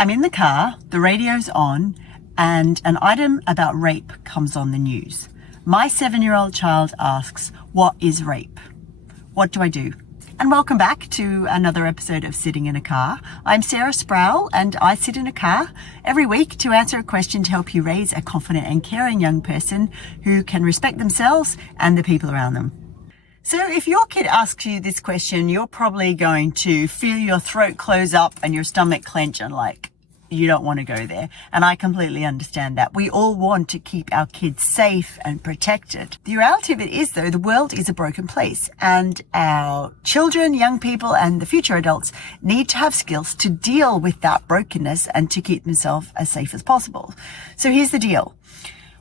I'm in the car, the radio's on, and an item about rape comes on the news. My 7-year-old child asks, "What is rape?" What do I do? And welcome back to another episode of Sitting in a Car. I'm Sarah Sproul, and I sit in a car every week to answer a question to help you raise a confident and caring young person who can respect themselves and the people around them. So if your kid asks you this question, you're probably going to feel your throat close up and your stomach clench and you don't want to go there. And I completely understand that. We all want to keep our kids safe and protected. The reality of it is, though, the world is a broken place, and our children, young people, and the future adults need to have skills to deal with that brokenness and to keep themselves as safe as possible. So here's the deal.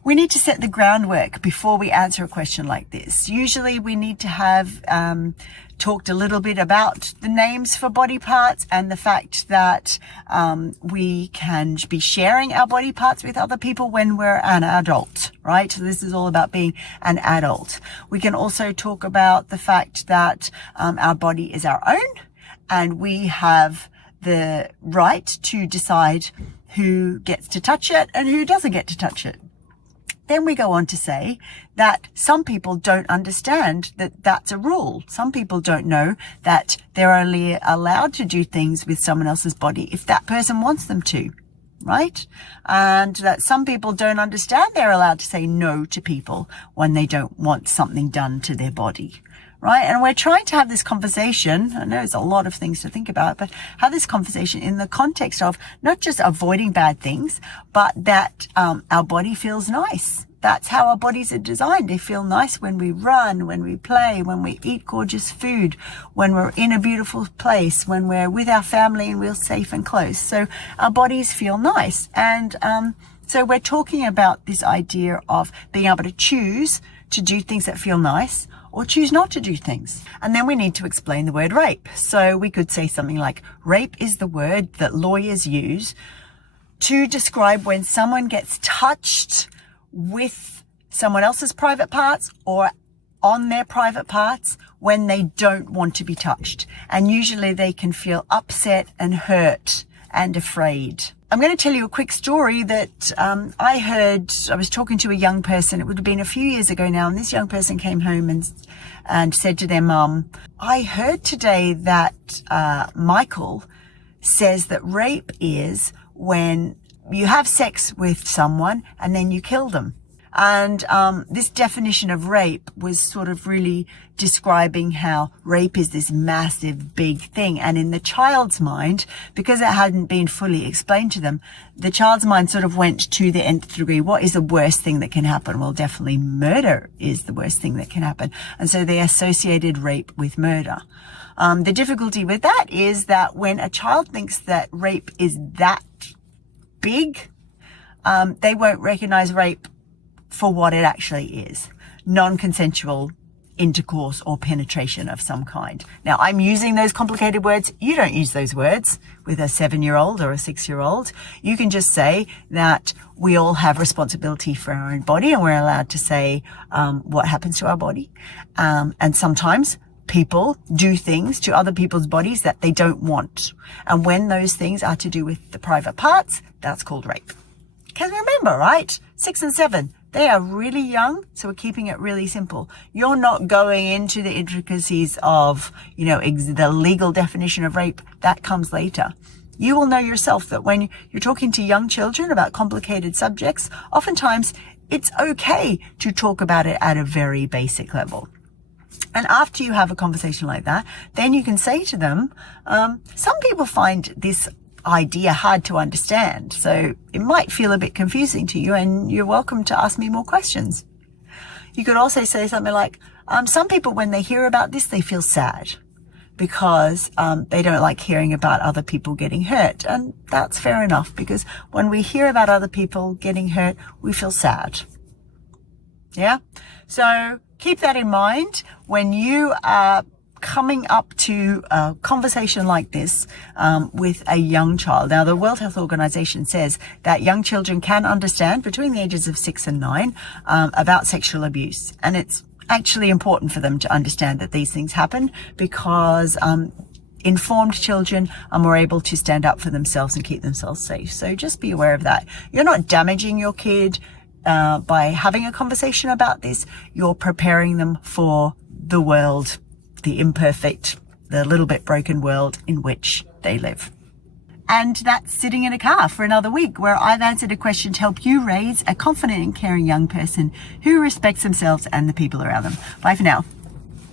We need to set the groundwork before we answer a question like this. Usually we need to have talked a little bit about the names for body parts and the fact that we can be sharing our body parts with other people when we're an adult, right? So this is all about being an adult. We can also talk about the fact that our body is our own and we have the right to decide who gets to touch it and who doesn't get to touch it. Then we go on to say that some people don't understand that that's a rule. Some people don't know that they're only allowed to do things with someone else's body if that person wants them to, right? And that some people don't understand they're allowed to say no to people when they don't want something done to their body. Right? And we're trying to have this conversation. I know there's a lot of things to think about, but have this conversation in the context of not just avoiding bad things, but that our body feels nice. That's how our bodies are designed. They feel nice when we run, when we play, when we eat gorgeous food, when we're in a beautiful place, when we're with our family and we're safe and close. So our bodies feel nice. And so we're talking about this idea of being able to choose to do things that feel nice or choose not to do things. And then we need to explain the word rape. So we could say something like, rape is the word that lawyers use to describe when someone gets touched with someone else's private parts or on their private parts when they don't want to be touched. And usually they can feel upset and hurt and afraid. I'm going to tell you a quick story that I heard. I was talking to a young person. It would have been a few years ago now. And this young person came home and said to their mum, "I heard today that Michael says that rape is when you have sex with someone and then you kill them." And this definition of rape was sort of really describing how rape is this massive, big thing. And in the child's mind, because it hadn't been fully explained to them, the child's mind sort of went to the nth degree. What is the worst thing that can happen? Well, definitely murder is the worst thing that can happen. And so they associated rape with murder. The difficulty with that is that when a child thinks that rape is that big, they won't recognize rape for what it actually is: non-consensual intercourse or penetration of some kind. Now, I'm using those complicated words. You don't use those words with a 7-year-old or a 6-year-old. You can just say that we all have responsibility for our own body and we're allowed to say what happens to our body. And sometimes people do things to other people's bodies that they don't want. And when those things are to do with the private parts, that's called rape. Because remember, right? 6 and 7. They are really young, so we're keeping it really simple. You're not going into the intricacies of, the legal definition of rape. That comes later. You will know yourself that when you're talking to young children about complicated subjects, oftentimes it's okay to talk about it at a very basic level. And after you have a conversation like that, then you can say to them, some people find this idea hard to understand, so it might feel a bit confusing to you, and you're welcome to ask me more questions. You could also say something like, some people, when they hear about this, they feel sad because they don't like hearing about other people getting hurt. And that's fair enough, because when we hear about other people getting hurt, we feel sad. Yeah? So keep that in mind when you are coming up to a conversation like this with a young child. Now, the World Health Organization says that young children can understand between the ages of 6 and 9 about sexual abuse. And it's actually important for them to understand that these things happen, because informed children are more able to stand up for themselves and keep themselves safe. So just be aware of that. You're not damaging your kid by having a conversation about this. You're preparing them for the world, the imperfect, the little bit broken world in which they live. And that's Sitting in a Car for another week, where I've answered a question to help you raise a confident and caring young person who respects themselves and the people around them. Bye for now.